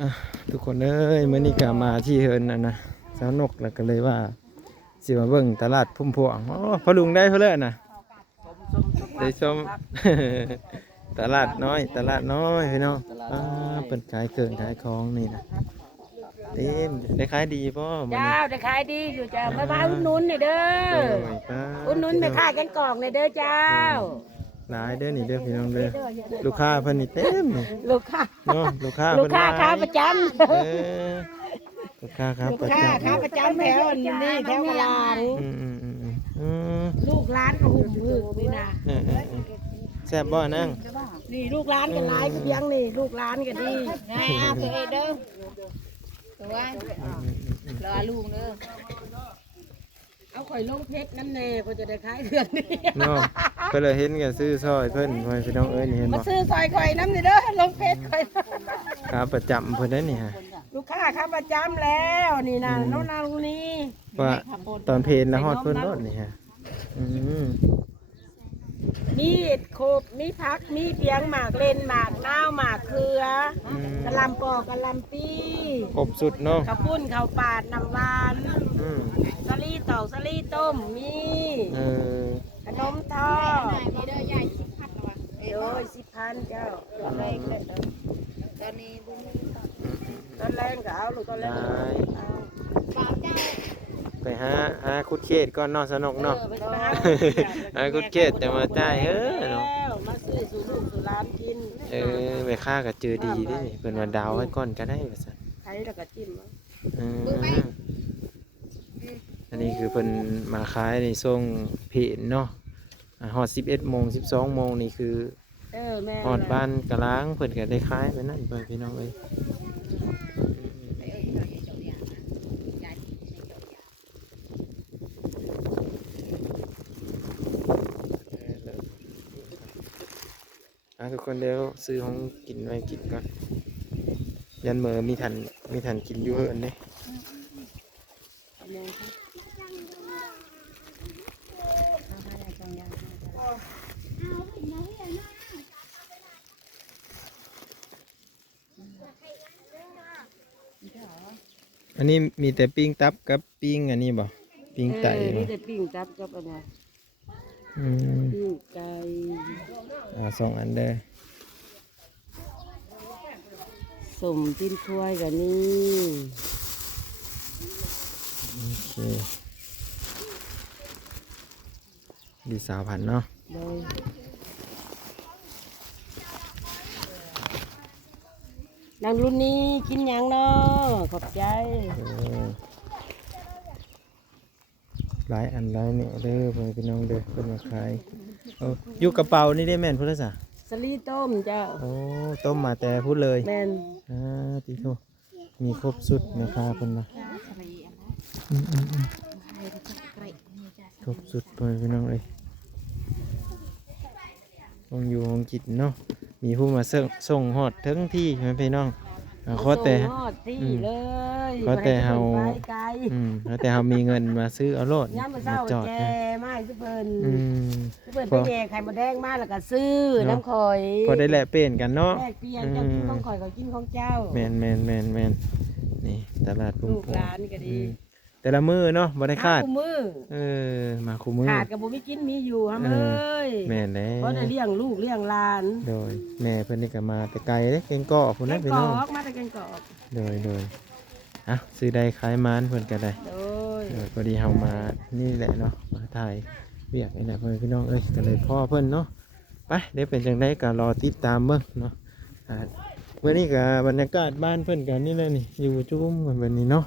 อ่ะทุกคนเอ้ยมื้อนี้ก็มาที่เฮินน่ะนะสาวนกแล้วก็เลยว่าสิมาเบิ่งตลาดพุ่มพวงอ๋อพอลุงได้เพิ่นเลยน่ะได้ชม ตลาดน้อยพี่น้องเปิ่นขายเครื่องขายของนี่นะเต็มได้ขายดีบ่มื้อเจ้านี้ได้ขายดีอยู่เจ้ามาอุดหนุนหน่อยเด้โดอยป้าอุดหนุนไปขายกันกล่องหน่อยเด้อเจ้าหลายเด้อนี่เด้อพี่น้องเด้อลูกค้าเพิ่นนี่เต็มนี่ ลูกค้าเนาะลูกค้า ลู เพิ่ ก น ค้า หลาย ค้าประจเออลูกค้าครับ ำ ประจำ ค้าประจำแถวนี่แถวกลาง อืม ลูกร้านก็หุ่มหึกนี่นะ แซ่บบ่นั่ง นี่ลูกร้านกันหลายก็เพียงนี่ลูกร้านก็ดีไงเอาตัวเองเด้อตัวรอลูกเด้อเอาข่อยลงเพชรน้ำเนยพอจะได้ขายเดือนนี้ เนาะเพิ่นเลยเห็นก็ซื้อซอยเพิ่นไว้พี่น้องเอ้ยนี่เห็น มา บ่ ซื้อซอยข่อยน้ำนี่เด้อลงเพชรข่อย ขาประจำเพิ่นได้นี่ฮะ ลูกค้าค้าประจำแล้วนี่นะน้องนางนี่ ว่าตอนเพลนแล้วฮอดเพิ่นรถนี่ฮะอืม มีโคบมีพักมีเปียงหมากเลนหมากนาวหมากเครือกะหลำปอกกะหลำปี ครบสุดเนาะ ข้าวปุ้นข้าวปาดน้ำหวาน อืม สลีเต่าสลีต้มมี เออ ขนมทอดมีเด้อใหญ่10,000ละวะโอ้ย10,000เจ้าตอนแรกเลยตอนนี้บุ้งตอนแรกก็เอาลูกตอนแรกเอาเปล่าเจ้า ไปหาคุดเขตก่อนเนาะสนุกเนาะ ไปหา หาคุดเขตจะมาจ่ายเนาะ แล้วมาซื้อสู่ลูกสู่หลานกิน แม่ค้าก็เจอดีเด้นี่เพิ่นว่าดาวไว้ก่อนก็ได้ว่าซั่น ไทยแล้วก็จิ้มเอา อืมอันนี้คือเพิ่นมาขายในช่วงเพลนเนาะฮอด11 โมง 12 โมงนี่คือ แม่ ฮอดบ้านกะล้างเพิ่นก็ได้ขายไปนั่นเพิ่นพี่น้องเอ้ยทุกคนเดี๋ยวซื้อของกินไว้กินก่อนยันเหมอมีทันกินอยู่เฮิ่นเด้อันนี้มีแต่ปิ้งตับกับปิ้งอันนี้บ่ปิ้งไก่บ่ นี่แต่ปิ้งจับกับอะไร อืม ปิ้งไก่ 2 อันเด้อ สมจิ้นถ้วยกับนี่ โอเคดี3,000เนาะ โดยนางรุ่นนี้กินหยังเนาะขอบใจ หลายอันหลายเนี่ยเด้อพ่อพี่น้องเด้อเพิ่นมาขายอยู่กระเป๋านี่ได้แม่นพุ่นละซะ สลีต้มเจ้า โอ้ต้มมาแต่พูดเลย แม่น ติโทมีครบสุดแม่ค้าเพิ่นมาอืมครบสุดพ่อพี่น้องเอ้ยห้องอยู่ห้องกินเนาะมีผู้มาส่งฮอดถึงที่แม่พี่น้องขอแต่ ส่งฮอดที่เลย ขอแต่เฮา บ่ให้ไกล ขอแต่เฮามีเงินมาซื้อเอาโลด ย้ำมาเช้า จอด แก นะ มาให้ซุเพิ่น อืม ซุเพิ่นไปแย่ไข่มดแดงมาแล้วก็ซื้อ เนาะ น้ำข่อย พอได้แลกเปลี่ยนกันเนาะ แลกเปลี่ยนเจ้ากินของข่อยก็กินของเจ้า แมนนี่ตลาดพุ่ม ลูก พว ห ง ลานก็ดี แต่ละมือเนาะบ่ได้ขาด คู่มือ มาคู่มือ ขาดกับบ่มีกินมีอยู่ฮะเอ้ย แม่นแล้ เพราะได้ ว เลี้ยงลูกเลี้ยงหลาน โดยแม่เพิ่นนี่ก็มาแต่ไกลเด้เก่งเกาะพุ่น แก นะ ง พี่ ก น้ อ อง กมาแต่แกงกอก โดยซื้อได้ขายมานเพิ่นก็ได้ โดย พอดีเฮามานี่แหละเนาะมาถ่ายเวียกนี่แหละพ่อพี่น้องเอ้ยก็เลยพ่อเพิ่นเนาะไปเดี๋ยวเป็นจังได๋ก็รอติดตามเบิ่งเนาะมื้อนี้ก็บรรยากาศบ้านเพิ่นกันนี่แหละนี่อยู่จุ้มกันแบบนี้เนาะ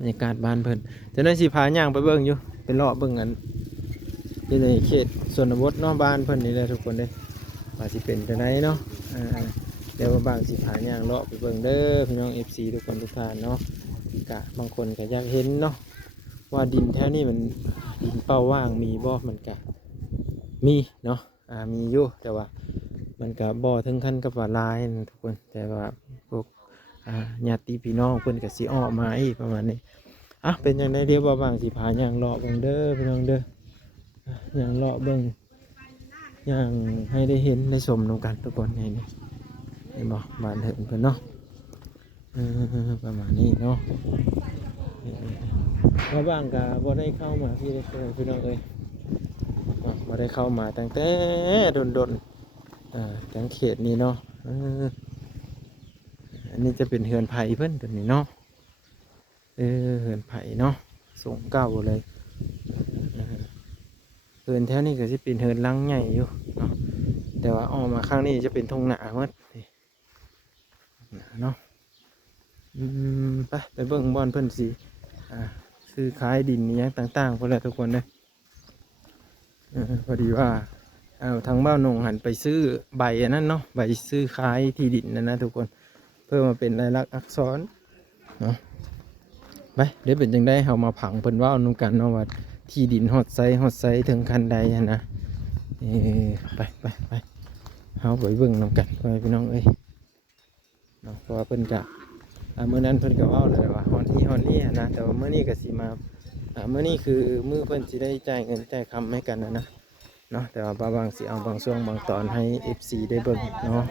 บรรยากาศบ้านเพิ่นจะได้สิพาย่างไปเบิ่งอยู่ไปเลาะเบิ่งกันอยู่ในเขตชนบทเนาะบ้านเพิ่นนี่แหละทุกคนเด้ว่าสิเป็นจังไดเนาะเดี๋ยวบางสิพาย่างเลาะไปเบิ่งเด้อพี่น้อง FC ทุกคนทุกท่านเนาะกะบางคนก็อยากเห็นเนาะว่าดินแถวนี้มันดินเป้าว่างมีบ่มันก็มีเนาะมีอยู่แต่ว่ามันก็บ่ถึงขั้นกับว่าหลายนะทุกคนแต่ว่าพวกญาติพี่น้องเพิ่นก็สิออกมาอีกประมาณนี้เป็นจังไดเดี๋ยวบ่บางสิพาย่างเลาะเบิ่งเด้อพี่น้องเด้อย่างเลาะเบิ่งอย่างให้ได้เห็นได้ชมนำกันทุกคนนี่เห็นบ่บ้านเถิงเพิ่นเนาะ ประมาณนี้เนาะว่าบ้างก็บ่ได้เข้ามาพี่ได้พี่น้องเอ้ยบ่ได้เข้ามาตั้งแต่ดนจังเขตนี้เนาะอันนี้จะเป็นเฮือนไผ่เพิ่นตัวนี้เนาะเฮือนไผ่เนาะสูงเก่าเลยเฮือนแถวนี้ก็จะเป็นเฮือนหลังใหญ่อยู่เนาะแต่ว่าออกมาข้างนี้จะเป็นทุ่งนาหมดเนาะไปเบิ่งบ่อนเพิ่นสิซื้อขายดินนี้ต่างๆพวกแหละทุกคนเลยพอดีว่าทางบ้านนงหันไปซื้อใบอันนั้นเนาะใบซื้อขายที่ดินนั่นนะทุกคนเพื่อมาเป็นลายลักษณ์อักษรเนาะไปเดี๋ยวเป็นจังได้เรามาผังเพิ่นว่าเอานุ่งกันเนาะว่าที่ดินฮอดไซถึงคันใดนะไปเอาไปเบิ่งนำกันไปพี่น้องเอ้ยเนาะเพราะว่าเพิ่นจะเมื่อนั้นเพิ่นก็เว้าเลยว่าฮอดนี้นะแต่ว่าเมื่อนี้ก็สิมาเมื่อนี้คือมื้อเพิ่นสิได้จ่ายเงินจ่ายคำให้กันนะเนาะแต่ว่าบางสิเอาบางช่วงบางตอนให้ FC ได้เบิ่งเนาะ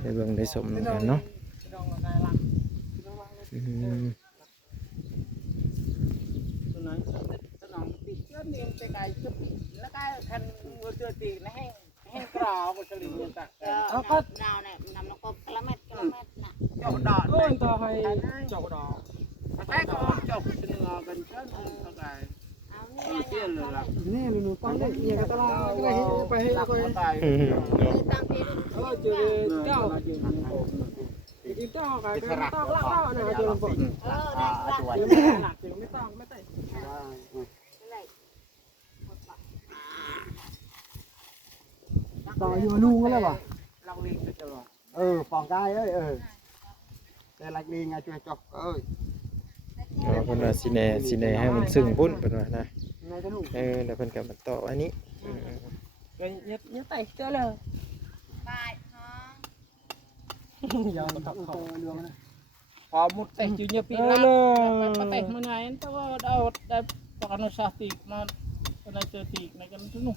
ได้เบิ่งได้ชมกันเนาะเอาก็ดาวเนี่ยนำลงก็กละเม็ดน่ะเจ้าดอกโอ้ยต่อให้เจ้าดอกแต่ก็เจ้าเป็นงอกันเชิญเข้าไปเอานี่เตี้ยเลยล่ะนี่หนูต้องได้ยังกะตลาก็ให้ไปให้ไปตามเพจเจอเจ้าอีเจ้าก็ต้องเล่านะเจอลำบากไม่ต้องต่ออยู่ลุงก็แล้ววะลักลิงจะเจอปองได้แต่ลักลิงไงช่วยจอกเพิ่นว่าสิแน่ให้มันซึ้งพุ่นเพิ่นว่านะแล้วเพิ่นก็มาต่ออันนี้nhớ tay cho lời bài giờ có một tay chưa nhập pin là tay mà này anh tao đâu đây còn nó sao thì mà cái này chơi thì này cái thứ nụ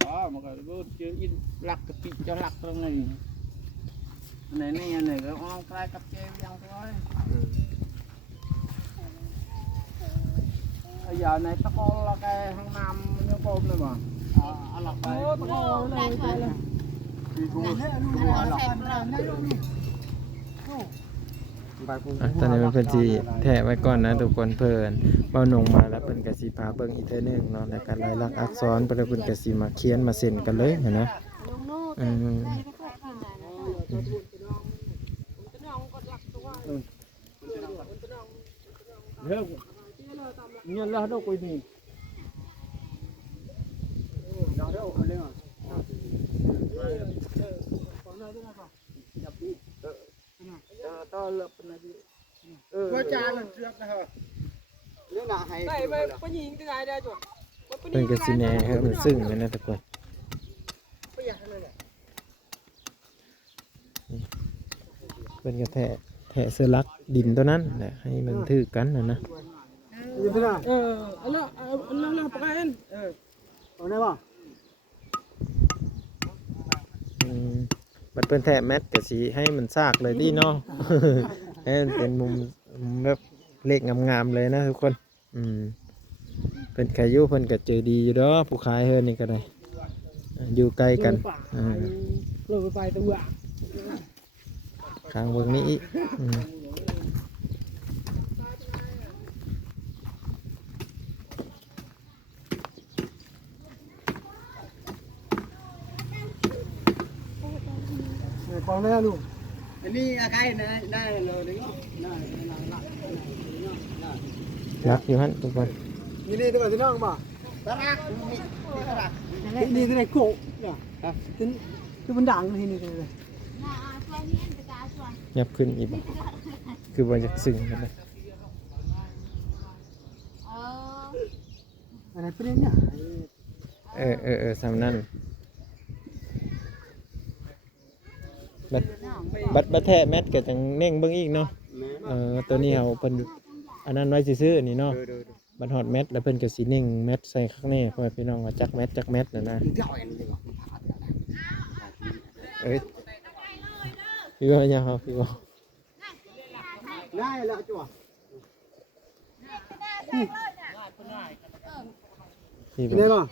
đó mà cái bữa chưa in lạc cái pin cho lạc trong này này cái on cái cặp treo đang thôi bây giờ này tao con là cái hàng năm như con này mà là cái con này thì cũngตอนนี้มันเป็นสีแถะไว้ก่อนนะทุกคนเพิ่นเบ้าหนงมาแล้วเพิ่นก็สิพาเบิ่งอีกเทื่อนึงเนาะในการลายลักษณ์อักษรเพิ่นก็สิมาเขียนมาเซ็นกันเลยนะnhân là đâu quỳ gì đó đâu còn lên to lập này có cha lần trước này hả nếu nào hay này có nhìn cái này đây rồi เพิ่นก็สิแน่ให้มันซึ้งนะทุกคนเพิ่นก็แทะเสื้อลักดินตัวนั้นแหละให้มันถือกันนะAllah pakai on đâyบ่มันเป็นแทะแมทก็สิให้มันซากเลยดิเนาะให้มันเป็นมุมแบบเลขงามๆเลยนะทุกคนเป็นใครอยู่เพิ่นก็เจอดีอยู่เด้อผู้ขายเฮือนนี่ก็ได้อยู่ใกล้กันลงไปตัวข้างเบิ่งนี้ปองได้ลูกนี่อะไรได้เลยนี่รักอยู่หั่นทุกคนนี่ตัวที่น้องบ่ตารักนี่ตัวไหนโกะเนี่ยคือมันดังทีนี้เลยยับขึ้นอีกคือบ่จะซึ้งกันเลยอะไรเป็นเนี่ยสำนั้นบัดแท้แมทก็จังเน่งเบิ่งอีกเนาะตัวนี้เอาเพิ่นอันนั้นไว้ซื่อๆนี่เนาะ บัดฮอดแมทแล้วเพิ่นก็สิเน่งแมทใส่ข้างในพ่อแม่พี่น้องว่าจักแมทน่ะนะเอ้ยพี่ว่ายังครับพี่ว่า ได้แล้วจ้ะ พี่ กินได้ บ่ ป่ะ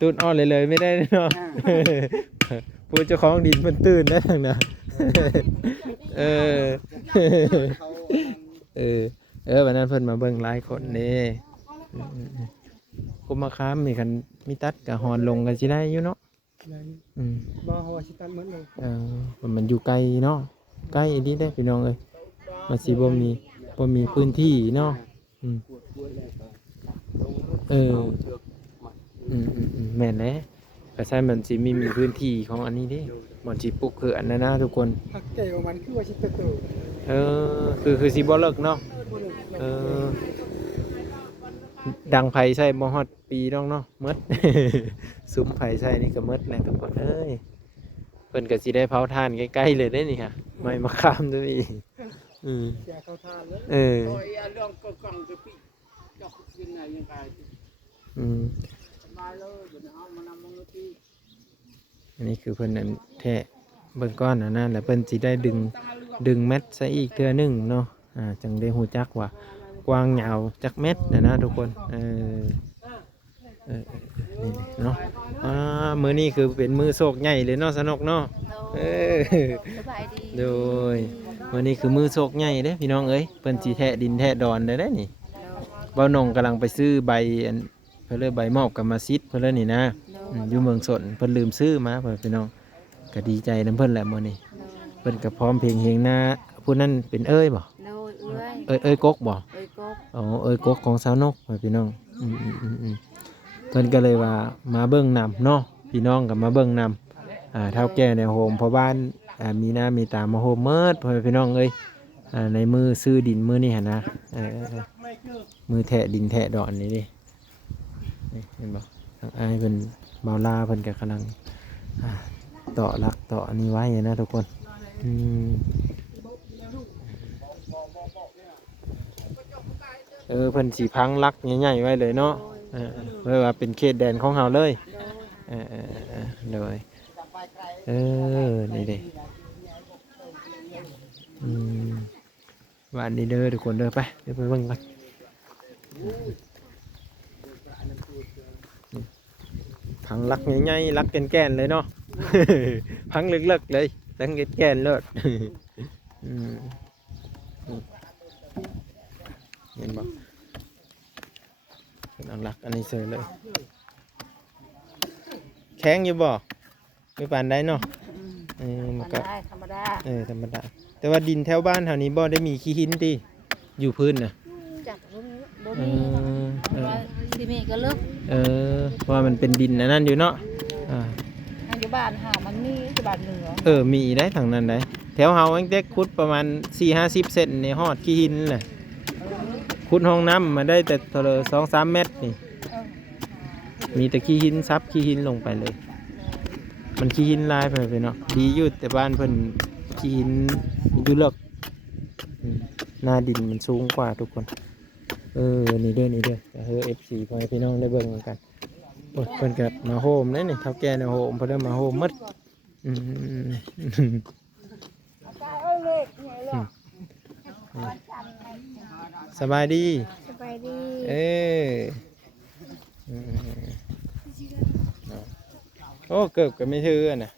ตูนอ้อนเลยไม่ได้เนาะผู้เจ้าของดินมันตื่นได้ทางน่ะเออวันนั้นเพิ่นมาเบิ่งหลายคนนี่กุมมาค้ามมีคันมีตัดกับฮอนลงกันสิได้อยู่เนาะบ่หัวชิตันเหมือนเลย มันอยู่ไกลเนาะใกล้อีนี้ได้พี่น้องเอ้ยมันสิบ่มีพื้นที่เนาะแม่นแหละก็ใช่มันสิมีพื้นที่ของอันนี้เด้มันสิปลูกคืออันนั้นนะทุกคน ผักแก่ของมันคือว่าชิตะโต คือสิบ่เลิกเนาะดังไผใช่บ่ฮอดปีน้องเนาะหมด ซุ้มไผใช่นี่ก็หมดแหละทุกคนเอ้ยเพิ่นก็สิได้เผาถ่านใกล้ๆเลยได้นี่ค่ะไม่มาข้ามด้วยอีกแก่เข้าทานแล้ว เรื่องกล่องจะปีจอกยังไงยังไงสบายเลยเดี๋ยวเอามานำมือที่ อันนี้คือเพิ่นนั้นแท้เบิ่งก้อนอันนั้นแล้วเพิ่นสิได้ดึงแมทใส่อีกเทื่อนึงเนาะจังได้ฮู้จักว่ากว้างยาวจักเม็ดนะทุกคนนี่เนาะมื้อนี้คือเป็นมื้อโชคใหญ่เลยเนาะสนุกเนาะสบายดี โดยมื้อนี้คือมื้อโชคใหญ่เด้พี่น้องเอ้ยเพิ่นสิแทะดินแทะดอนได้นี่เบ้านงกำลังไปซื้อใบอันเพิ่นเลยใบมอบกรรมสิทธิ์เพิ่นเลยนี่นะอยู่เมืองสนเพิ่นลืมซื้อมาพี่น้องก็ดีใจนำเพิ่นแหละมื้อนี้เพิ่นก็พร้อมเพลงเฮงหน้าผู้นั้นเป็นเอ้ยบ่เอ้ยกกบ่เอ้ยกกของสาวนกพี่น้องเพิ่นก็เลยว่ามาเบิ่งนำเนาะพี่น้องก็มาเบิ่งนำเฒ่าแก่ในโฮมพ่อบ้านมีหน้ามีตามาโฮมเมิดพี่น้องเอ้ยในมือซื้อดินมือนี่หั่นนะมือแทะดินแทะดอนนี่ดิเห็นบ่ทางอ้ายเพิ่นเบาลาเพิ่นก็กำลังต่อรักต่ออันนี้ไว้นะทุกคนเพิ่นสีพังลักใหญ่ๆไว้เลยเนาะเพื่อว่าเป็นเขตแดนของเฮาเลยเลยนี่เด้วันนี้เด้อทุกคนเด้อไปเดี๋ยวไปเบิ่งกันพังลักใหญ่ๆลักแก่นๆเลยเนาะ พังลึกๆเลยลักแก่นๆเลยเห็นบ่เป็นอันรักอันนี้เสือเลยแข็งอยู่บ่ไม่ปานได้เนาะมันก็ธรรมดาธรรมดาแต่ว่าดินแถวบ้านแถวนี้บ่ได้มีขี้หินติอยู่พื้นน่ะจากบ่มีสิมีก็ลึกเพราะว่ามันเป็นดินอันนั้นอยู่เนาะอยู่บ้านเฮามันมีอยู่บ้านเหนือมีได้ทางนั้นได้แถวเฮาเองเด็กขุดประมาณ 4-50 เซนในฮอดขี้หินแหละขุดห้องน้ำมาได้แต่เท่าไหร่ 2-3 เมตรนี่มีแต่ขี้หินซับขี้หินลงไปเลยมันขี้หินลายไปเนาะดีอยู่แต่บ้านเพิ่นขี้หินอยู่เลิกหน้าดินมันสูงกว่าทุกคนนี่เด้อFC พ่อพี่น้องได้เบิ่งเหมือนกันเพิ่นก็มาโฮมนั่นนี่เฒ่าแก่ในโฮมเพิ่นมาโฮมหมดสบายดีโอ้เกือบก็ไม่ถือน่ะ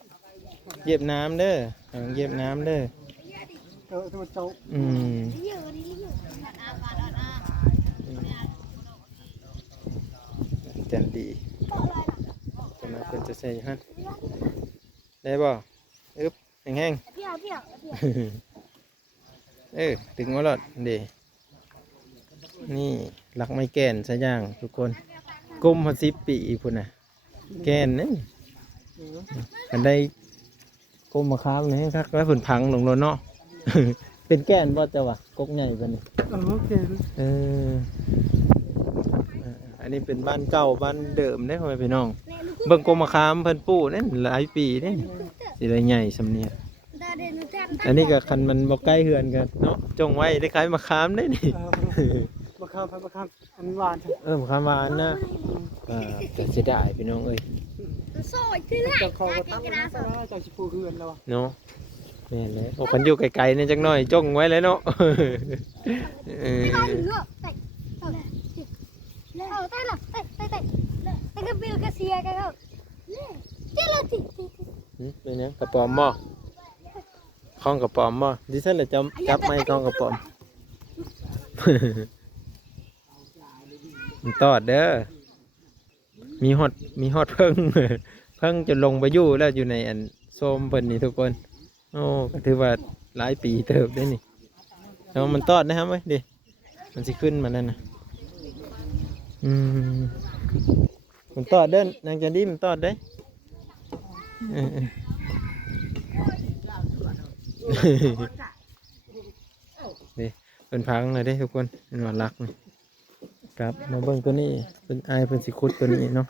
เหยียบน้ำเด้อเหยียบน้ำเด้อจันดีจะมาเป็นจะใส่ฮะได้บ่แห้งถึงว่าหลอดเดนี่หลักไม้แก่นซะอย่างทุกคนก้มพอ10 ปีพุ่นน่ะแก่นนี่มันได้ก้มมาค้ามเลยครับแล้วผลพังลงรถเนาะ เป็นแก่นบ่จะวะกกใหญ่ปะนี่อันนี้เป็นบ้านเก่าบ้านเดิมได้พ่อแม่พี่น้องเบิ่งก้มมาค้ามเพิ่นปู่นั่นหลายปีนี่สิได้ใหญ่สำเนีย อันนี้ก็คันมันบ่ใกล้เฮือนกันเนาะจงไว้ได้ขายมะขามได้นี่ มะขามมะขามอันหวาน มะขามหวานนะก็เสียดายพี่น้องเอ้ย เจ้าของก็ตั้งไว้นะซะว่าเจ้าสิปลูกเฮือนแล้วอะ เนาะแม่นเลยโอ้คันอยู่ไกลๆเนี่ยจักหน่อยจงไว้เลยเนาะเออ tay là tay cái bill cái xia cái đâu chết là chị เป็นหยังกระป๋อมบ่ข้องกระป๋อมบ่ดิฉันละจับไม้ข้องกระป๋อม มันตอดเด้อมีฮอดเพิ่ง เพิ่งจะลงไปอยู่แล้วอยู่ในอันโซมเพิ่นนี่ทุกคนโอ้ก็ถือว่าหลายปีเติบได้นี่แล้วมันตอดนะครับเว้ยดิมันสิขึ้นมานั่นน่ะมันตอดเด้อนางจันดีมันตอดได้เออ นี่เป็นพังเลยเด้ทุกคนเป็นหวานรักนี่ครับมาเบิ่งตัวนี้เป็นไอเป็นสิคุดตัวนี้เนาะ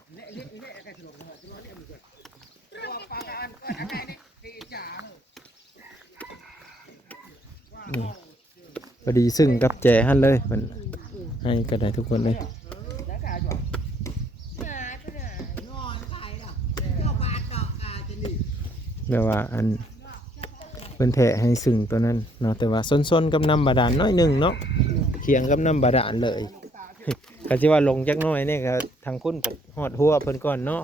นี่พอดีซึ่งกับแจหันเลยมันให้ก็ได้ทุกคนเลยแปลว่าอันเป็นแทะให้ซึ่งตัวนั้นเนาะแต่ว่าส้นๆกับน้ำบาดาลน้อยหนึ่งเนาะเคียงกับน้ำบาดาลเลย ก็ที่ว่าลงจักหน้อยเนี่ยก็ทางคุณก็หอดหัวเพิ่นก่อนเนาะ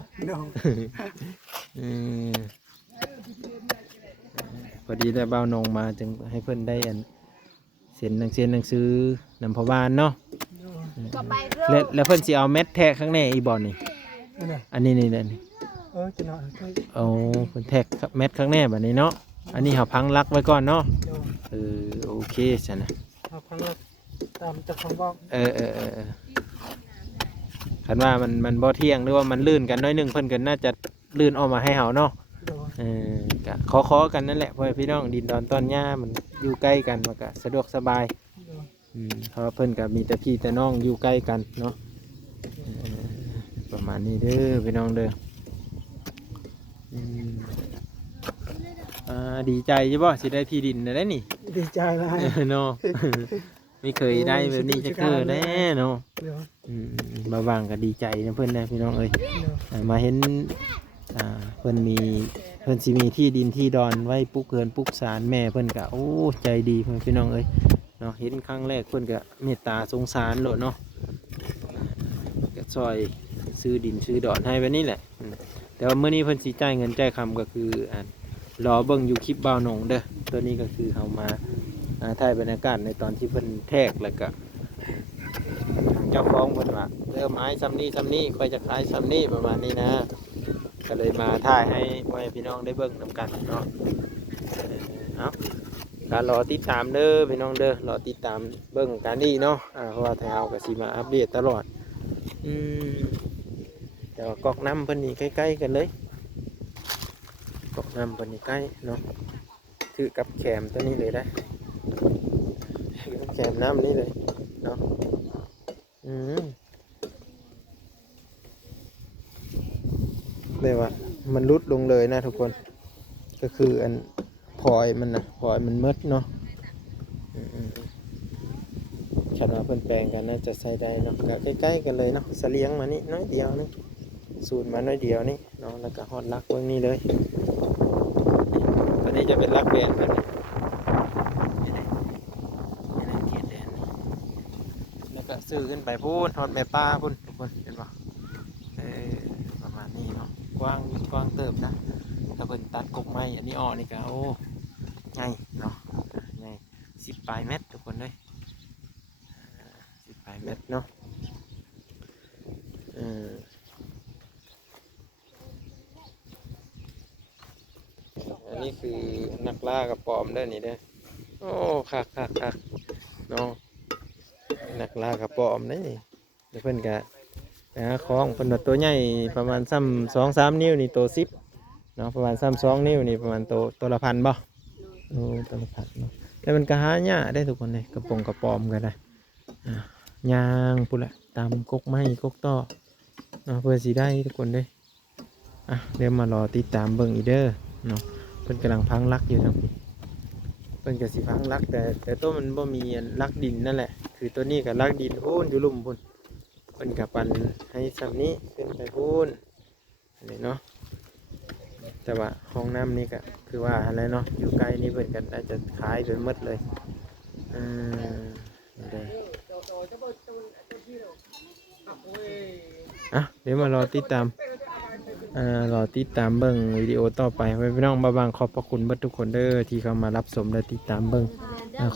อืมพอดีได้บ่าวนงมาจึงให้เพิ่นได้อันเซ็นหนังสือนำพบานเนาะแล้วเพิ่นสิเอาเม็ดแทะข้างในอีบ่อนี่อันนี้นี่นี่ จะนอน เอาเพิ่นแทะเม็ดข้างในแบบนี้เนาะอันนี้เขาพังรักไว้ก่อนเนาะโอเคใช่นะ เอาพังแล้วตามเจ้าของบอก คันว่ามันบ่เที่ยงหรือว่ามันลื่นกันน้อยหนึงเพิ่นก็น่าจะลื่นออกมาให้เฮาเนาะก็ขอกันนั่นแหละพ่อพี่น้องดินดอนต้นหญ้ามันอยู่ใกล้กันมันก็สะดวกสบายเพราะว่าเพิ่นก็มีแต่พี่แต่น้องอยู่ใกล้กันเนาะประมาณนี้เด้อพี่น้องเด้อดีใจใช่ป่ะสิได้ที่ดินได้นี่ ดีใจแล้ว เนาะ ไม่เคยได้แบบนี้จะเกิดแน่เนาะบางก็ดีใจนะเพื่อนนะพี่น้องเอ้ยมาเห็นเพื่อนสิมีที่ดินที่ดอนไว้ปลูกเกินปลูกสารแม่เพื่อนก็โอ้ใจดีเพื่อนพี่น้องเอ้ยเนาะเห็นครั้งแรกเพื่อนก็เมตตาสงสารโลดเนาะก็ซอยซื้อดินซื้อดอนให้แบบนี้แหละแต่ว่าเมื่อนี้เพื่อนสิจ่ายเงินจ่ายคำก็คือรอเบิ่งอยู่คลิปบ่าวหนงเด้อตัวนี้ก็คือเขามาถ่ายบรรยากาศในตอนที่เพิ่นแทกแล้วก็เจ้าของเพิ่นว่าเริ่มไม้ซ้ำนี่ค่อยจะขายซ้ำนี่ประมาณนี้นะก็เลยมาถ่ายให้พ่อแม่พี่น้องได้เบิ่งนำกันเนาะเอาการรอติดตามเด้อพี่น้องเด้อรอติดตามเบิ่งการนี้เนาะเพราะว่าไทยเอาก็สิมาอัปเดตตลอดแต่ว่ากอกน้ำเพิ่นนี่ใกล้ๆกันเลยกอกน้ำเพิ่นนี่ใกล้เนาะคือกับแขมตัวนี้เลยได้แขมน้ำนี่เลยเนาะเลยว่ามันรุดลงเลยนะทุกคนก็คืออันพลอยมันนะพลอยมันมืดเนาะฉันว่าเพิ่นแปลงกันน่าจะใช้ได้เนาะใกล้ๆกันเลยเนาะเสลียงมานี่น้อยเดียวนึงสูตรมาน้อยเดียวนี่เนาะแล้วก็ฮอดลักเบื้องนี้เลยตัวนี้จะเป็นลักแบนกันแล้วก็ซื้อขึ้นไปพูนฮอดแม่ป้าพูนทุกคนเห็นป่ะประมาณนี้เนาะกว้างเติบนะถ้าเพิ่นตัดกกไม้อันนี้ออกนี่ก็โอ้ไงเนาะไง10 ปลายเมตรทุกคนเลย10 ปลายเมตรเนาะอันนี้คือนักล่ากระป๋อมได้นี่เด้อโอ้คักเนาะนักล่ากระป๋อมได้นี่เพิ่นก็ของเพิ่นตัวใหญ่ประมาณซ้ำ2-3 นิ้วนี่ตัว10เนาะประมาณซ้ำ2 นิ้วนี่ประมาณตัวละ1,000บ่ตัวละ1,000เนาะแล้วมันก็หาหญ้าได้ทุกคนเลยกระป๋อมก็ได้ยางพุ่นละตามกกไม้กกต้อเนาะเพื่อสิได้ทุกคนเลยเดี๋ยวมารอติดตามเบิ่งอีเด้อเนาะเพิ่นกำลังพังรักอยู่ทางนี้ เพิ่นก็สิพังรักแต่ตัวมันบ่มีอันรักดินนั่นแหละคือตัวนี้ก็รักดินพูนอยู่ลุ่มพุ่นเพิ่นก็ปั่นให้ซ้ำนี้ขึ้นไปพูนนี่เนาะแต่ว่าห้องน้ำนี่ก็คือว่าอะไรเนาะอยู่ไกลนี่เพิ่นก็น่าจะขายจนหมดเลยนี่เด้อเดี๋ยวมารอติดตามรอติดตามเบิ่งวิดีโอต่อไปไว้พี่น้องบางขอบพระคุณเบิดทุกคนเด้อที่เข้ามารับชมและติดตามเบิ่ง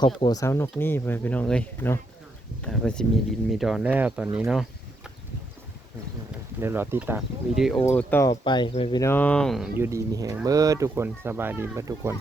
ครอบครัวสาวนกนี่ไปพี่น้องเอ้ยเนาะเพิ่นสิมีดินมีดอนแล้วตอนนี้เนาะเดี๋ยวรอติดตามวิดีโอต่อไปไว้พี่น้องอยู่ดีมีแหงเบิดทุกคนสบายดีเบิดทุกคน